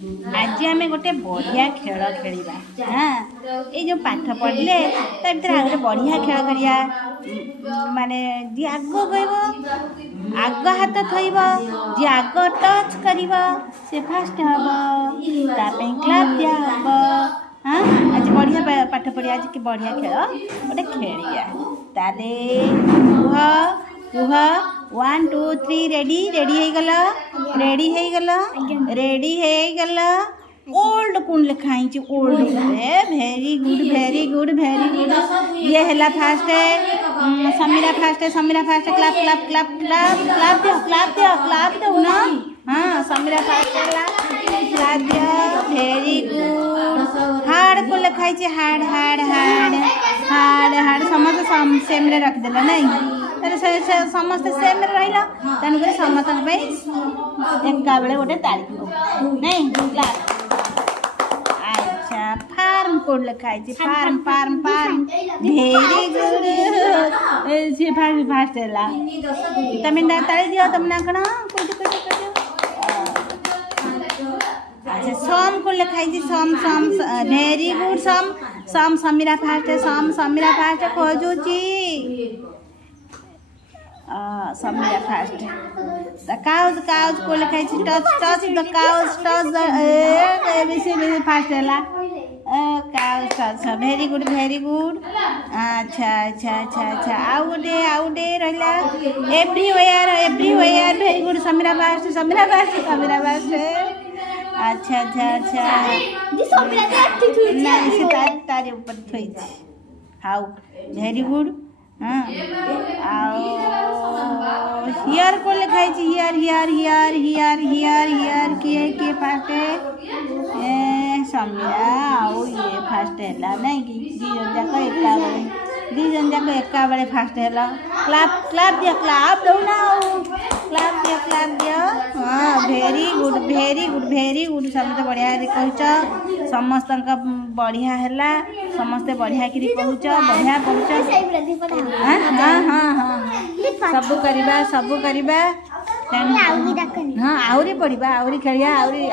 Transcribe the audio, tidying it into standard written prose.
आज आम गोटे बढ़िया खेल खेलिबा। हाँ ये जो पाठ पढ़ले ता भीतर आगे बढ़िया खेल करिया। माने जी आग गइब आग हाथ थइब जी आग टच करिब से फास्ट हब तापे क्लाप दिया हब। हाँ आज बढ़िया पाठ पढ़िया आज कि बढ़िया खेल गोटे खेलिया। ताले कुह कुह 1 2 3 रेडी रेडी है गला रेडी है गला रेडी है गला। ओल्ड कौन लिखाई old very good very good very good. ये है फास्ट है समीरा फास्ट है समीरा फास्ट है clap clap clap clap clap दियो क्लाप दियो क्लाप दो ना। हाँ समीरा फास्ट है क्लाप दियो वेरी गुड। हार्ड को लिखाई hard hard hard hard hard समस्त सेम रे रख देला नहीं समस्त सेम रहा तेणुक समस्त एका बेले गोटे ताली नहीं। अच्छा फार्म कोड लिखाई फार्म फार्म फार्म भेरी गुड सी फास्ट है तमें ताली दियो तुम ना कण अच्छा सम को लिखाई सम सम भेरी गुड सम सम समीरा फास्ट है सम समीरा फास्ट खोजुची समीरा फास्ट। The cows को लिखाई touch touch the cows touch the ABC fast है cows touch very good very good. अच्छा अच्छा अच्छा अच्छा आउ गोटे रहा everywhere very good Sameera fast Sameera fast Sameera fast. अच्छा अच्छा अच्छा नहीं से तारे ऊपर थोड़ी हाउ वेरी गुड। हाँ हियर को लिखाई here here here here here here किए फास्ट समीरा आउ ये फास्ट है नहीं कि दी जन जाक एका बेले फास्ट है क्लाप क्लाप दिया क्लाप दो ना क्लाप दिया। हाँ very good very good very good समस्त बढ़िया कह समस्त बढ़िया है समस्ते बढ़िया कि कहूच बढ़िया कहूच। हाँ हाँ हाँ हाँ सब करवा हाँ आहरी पढ़ा आहरी खेलिया आहरी।